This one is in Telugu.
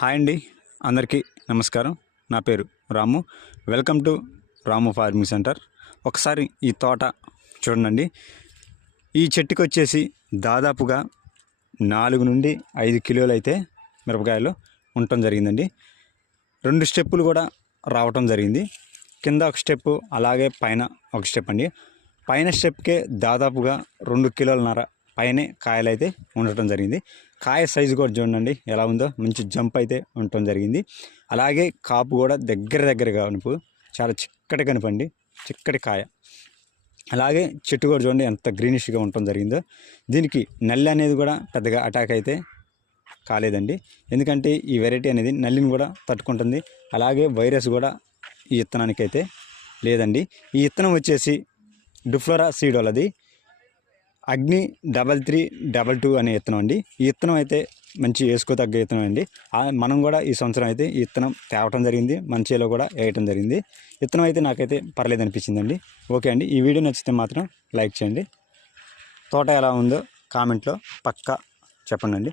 హాయ్ అండి, అందరికీ నమస్కారం. నా పేరు Ramu. Welcome to Ramu farming centre. ఒకసారి ఈ తోట చూడండి. ఈ చెట్టుకి వచ్చేసి దాదాపుగా 4 నుండి 5 కిలోలు అయితే మిరపకాయలు ఉండటం జరిగిందండి. 2 స్టెప్పులు కూడా రావటం జరిగింది. కింద ఒక స్టెప్పు, అలాగే పైన ఒక స్టెప్ అండి. పైన స్టెప్కే దాదాపుగా 2 కిలోలన్నర పైనే కాయలు అయితే ఉండటం జరిగింది. కాయ సైజు కూడా చూడండి ఎలా ఉందో, మంచి జంప్ అయితే ఉండటం జరిగింది. అలాగే కాపు కూడా దగ్గర కనుపు, చాలా చిక్కటి కనుపండి, చిక్కటి కాయ. అలాగే చెట్టు కూడా చూడండి ఎంత గ్రీనిష్గా ఉండటం జరిగిందో. దీనికి నల్లి అనేది కూడా పెద్దగా అటాక్ అయితే కాలేదండి, ఎందుకంటే ఈ వెరైటీ అనేది నల్లిని కూడా తట్టుకుంటుంది. అలాగే వైరస్ కూడా ఈ విత్తనానికి అయితే లేదండి. ఈ విత్తనం వచ్చేసి డుఫ్లోరా సీడ్ వాళ్ళది అగ్ని 3322 అనే విత్తనం అండి. ఈ విత్తనం అయితే మంచి వేసుకోదగ్గ విత్తనం అండి. మనం కూడా ఈ సంవత్సరం అయితే ఈ విత్తనం తేవటం జరిగింది, మన చేలో కూడా వేయటం జరిగింది. విత్తనం అయితే నాకైతే పర్లేదు అనిపించిందండి. ఓకే అండి, ఈ వీడియో నచ్చితే మాత్రం లైక్ చేయండి. తోట ఎలా ఉందో కామెంట్లో పక్కా చెప్పండి.